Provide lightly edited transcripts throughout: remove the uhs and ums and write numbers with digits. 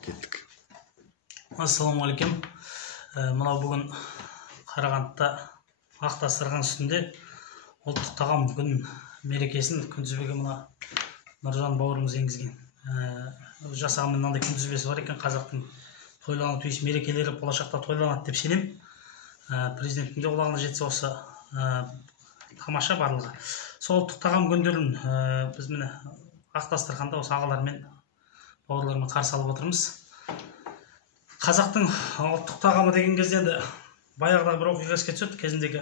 Кеттік. Ассалаумағалейкум. Мынау бүгін Қарағандыда ақ дастархан үстінде ұлттық тағам күн мерекесін күнтізбеге мына Нұржан бауырымыз енгізген. Жасағанмен мынандай күнтізбесі бар екен. Қазақтың тойланып түйіс мерекелері болашақта тойланады деп сенем. Президенттің де құлағына жетсе осы тамаша барлығы. Сол ұлттық тағам күндерін біз міне ақ дастарханда осы ағалармен бауырлармен қарсы алып отырмыз. Қазақтың ұлттық тағамы деген кезде енді баяғыда бір оқиға еске түседі. Кезіндегі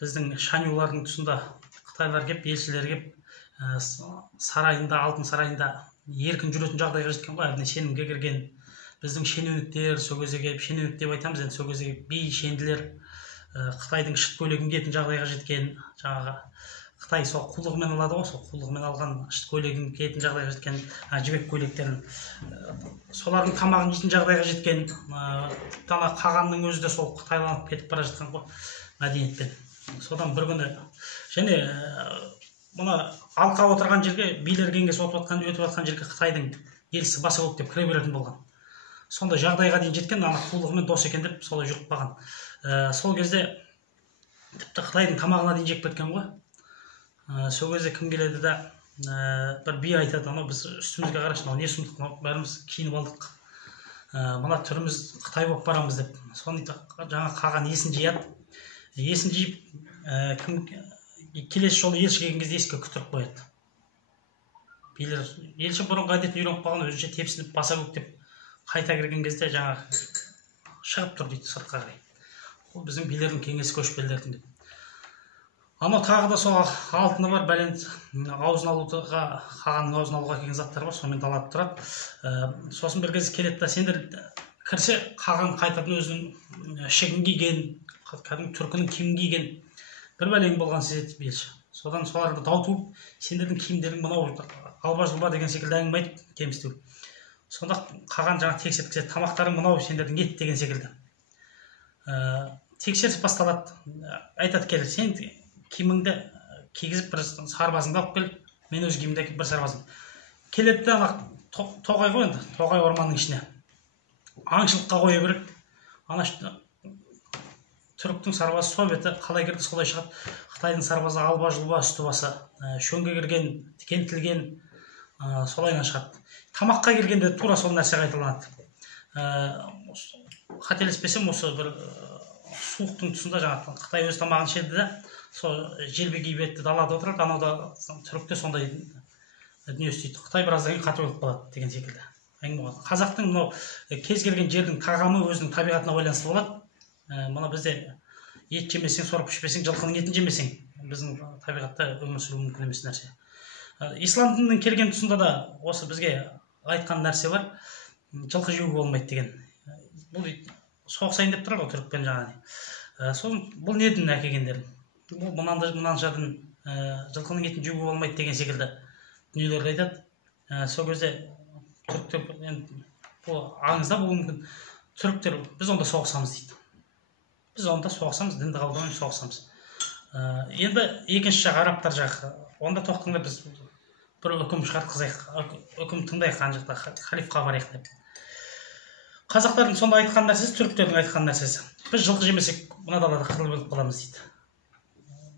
біздің шанюлардың тұсында қытайлар келіп, елшілер келіп, сарайында, алтын сарайында еркін жүретін жағдайға жеткен ғой. Әбден сенімге кірген біздің шенеуніктер сол кезде келіп, шенеунік деп айтамыз енді, сол кезде би шенділер Қытайдың шыт көйлегін киетін жағдайға жеткен, жаңағы Қытай сол құлдығымен алады ғой, сол құлдығымен алған шыт көйлегін киетін жағдайға жеткен, жібек көйлектерін, солардың тамағын жейтін жағдайға жеткен, дана қағанның өзі де сол қытайланып кетіп бара жатқан ғой мәдениетпен. Содан бір күні және мұны алқа отырған жерге, билер кеңес өтіп жатқан жерге Қытайдың елшісі баса көктеп кіре беретін болған. Сондай жағдайға дейін жеткен, ана құлдығымен дос екен деп солай жүріп қалған. Сол кезде тіпті Қытайдың тамағына дейін жеп кеткен ғой. Сол кезде кім келеді да бір би айтады, анау біз үстімізге қарашы, не сұмдық, бәріміз киініп алдық, мына түріміз Қытай болып барамыз деп. Соны жаңа қаған есін жияды. Есін жиып келесі жолы елші келген кезде есікке күттіріп қояды. Билер елші бұрынғы әдетін үйреніп қалған, өзінше тепсініп баса көктеп қайта кірген кезде жаңа шығып тұр дейді сыртқа қарай. Ол біздің билердің кеңес көшпелілердің деп. Анау тағы да сол алтыны бар, бәлент аузын алуға, қағанның аузын алуға келген заттар бар, сонымен талап тұрады. Сосын бір кез келеді да, сендер кірсе қаған қайтадан өзінің ішігін киген, кәдімгі түркінің киімін киген, бір бәлең болған сезеді елші. Содан соларды дау туып, сендердің киімдерің мынау алба-жұлба деген секілді әңгіме айтып кемсіту. Сонда қаған жаңа тексеріп, тамақтарың мынау сендердің ет деген секілді. Тексеріс басталады. Айтады, кел, сен киіміңді кигізіп бір сарбазыңды алып кел, мен өз киімімді әкеліп бір сарбазым. Келеді де ана тоғай ғой енді, тоғай орманның ішіне. Аңшылыққа қоя береді. Ана түріктің сарбазы сол беті қалай кірді солай шығады. Қытайдың сарбазы алба-жұлба, үсті-басы, шөңге кірген, тікентілген, солайынан шығады. Тамаққа келгенде тура сол нәрсе қайталанады. Қателеспесем, осы бір суықтың тұсында жаңағы Қытай өз тамағын ішеді де, сол желбе киіп етті далада отырады, анау да түрікте сондай дүние істейді. Қытай біраздан кейін қате өліп қалады деген секілді. Қазақтың мынау кез келген жердің тағамы өзінің табиғатына байланысты болады. Мына бізде ет жемесең, сорып ішпесең, жылқының етін жемесең, біздің табиғатта өмір сүру мүмкін емес нәрсе. Ислам дінінің келген тұсында да осы бізге айтқан нәрсе бар, жылқы жеуге болмайды деген. Бұл соғысайын деп тұрады ғой түрікпен жаңағы. Сосын бұл не дін әкелгендер? Бұл мынанша дін жылқының етін жеуге болмайды деген секілді дүниелерді айтады. Сол кезде түріктер, бұл аңызда болуы мүмкін, түріктер біз онда соғысамыз дейді. Біз онда соғысамыз, дінді қабылдамай соғысамыз. Енді екінші жақ арабтар жағы, онда тоқтыңдар, біз бір үкім шығартқызайық, үкім тыңдайық, ана жақта халифқа барайық деп. Қазақтардың сонда айтқан нәрсесі, түріктердің айтқан нәрсесі. Біз жылқы жемесек, мына далада қырылып өліп қаламыз дейді.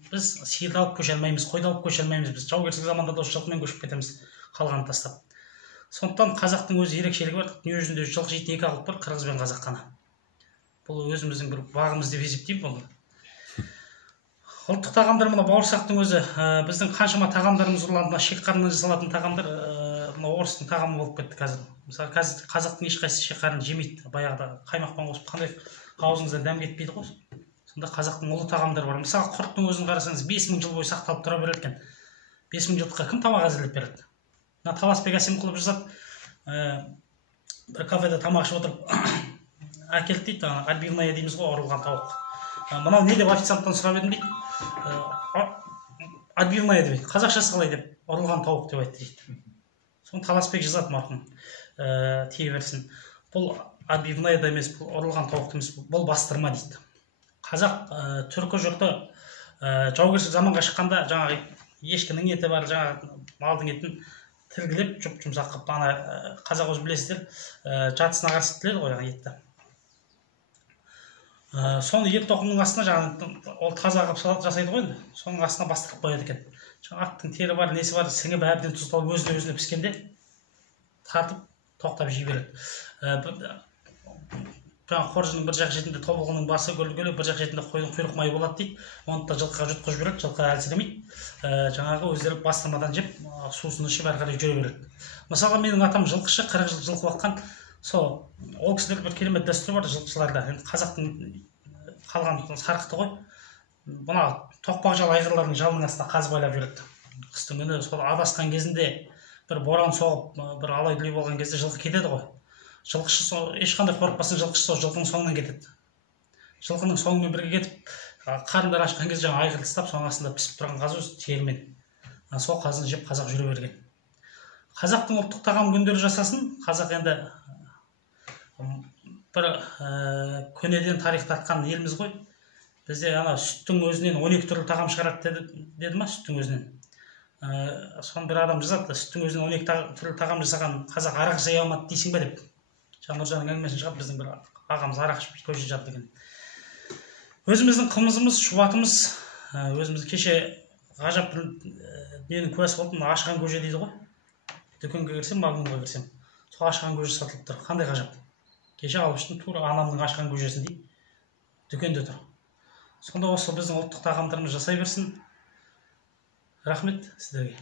Біз сиырды алып көше алмаймыз, қойды алып көше алмаймыз, біз жаугершілік заманда да жылқымен көшіп кетеміз, қалғанын тастап. Сондықтан қазақтың өз ерекшелігі бар. Дүние жүзінде жылқы жейтін екі ағылып бар, қырғыз бен қазақ қана. Бұл өзіміздің бір бағымыз деп есептеймін бұны. Ұлттық тағамдар, мына бауырсақтың өзі, біздің қаншама тағамдарымыз ұрланды, шекқарынан жасалатын тағамдар, мына орыстың тағамы болып кетті қазір. Мысалы, қазақтың ешқайсысы шекқарын жемейді. Баяғыда қаймақпен қосып қандай аузыңыздан дәм кетпейді ғой. Сонда қазақтың ұлы тағамдары бар. Мысалы, құрттың өзін қарасаңыз, 5000 жыл бойы сақталып тұра береді екен. 5000 жылдыққа кім тамақ әзірлеп береді? Мына Таласбек Әсемқұлов жазады, бір кафеде тамақ ішіп отырып әкелді дейді, отбивная дейміз ғой, орылған тауық. Мынау не деп официанттан сұрап едім дейді. Отбивная деп, қазақшасы қалай деп, орылған тауық деп айтты дейді. Соны Таласбек жазады марқұм, тие берсін. Бұл отбивная да емес, бұл орылған тауық емес, бұл бастырма дейді. Қазақ түркі жұрты жаугершілік заманға шыққанда жаңағы ешкінің еті бар, жаңағы малдың етін тілгілеп жұмсақ қылып, ана қазақ өзі білесіздер, жатысына қарсы тіледі ғой етті. Соны ет тоқымның астына жаңағы ол таза қылып жасайды ғой енді. Соның астына бастырып қояды екен. Жаңағы аттың тері бар, несі бар, сіңіп әбден тұздалып өзіне піскенде тартып тоқтап жей береді. Жаңағы қоржынның бір жақ шетінде тобылғының басы көлгілі, бір жақ шетінде қойдың құйрық майы болады дейді. Оны да жылқыға жұтқызып жібереді, жылқы әлсіремейді. Жаңағы өздері бастырмадан жеп, сусын ішіп әрі қарай жүре береді. Мысалы, менің атам жылқышы, 40 жыл жылқы баққан. Ол кісілерде бір керемет дәстүр бар жылқышыларда. Енді қазақтың қалған сарқыты ғой. Бұна тоқпақ жал айғырлардың жалының астына қазып байлап жүреді. Қыстың күні сол адасқан кезінде бір боран соғып, бір алай-дүлей болған кезде жылқы кетеді ғой. Жылқышы ешқандай қорықпастан жылқышы сол жылқының соңынан кетеді. Жылқының соңымен бірге кетіп, қарындары ашқан кезде жаңа айғырды ұстап, соның астында пісіп тұрған қазы терімен. Сол қазыны жеп қазақ жүре берген. Қазақтың ұлттық тағам күндері жасасын. қазақ енді бір көнеден тарих тартқан еліміз ғой. Бізде ана сүттің өзінен 12 түрлі тағам шығарады деді ма, сүттің өзінен. Соны бір адам жазады, сүттің өзінен 12 түрлі тағам жасаған қазақ арақ жай алмады дейсің бе деп. Нұржанның әңгімесін шығарып, біздің бір ағамыз арақ ішіп той жатыр деген. Өзіміздің қымызымыз, шұбатымыз, өзіміз кеше ғажап дүниенің куәсі болдым, ашыған көже дейді ғой. Дүкенге кірсем, магнумға кірсем, сол ашыған көже сатылып тұр. Қандай ғажап. Кеше алып іштім, тура анамның ашыған көжесін дейді, дүкенде тұр. Сонда осы біздің ұлттық тағамдарымыз жасай берсін. Рахмет сіздерге.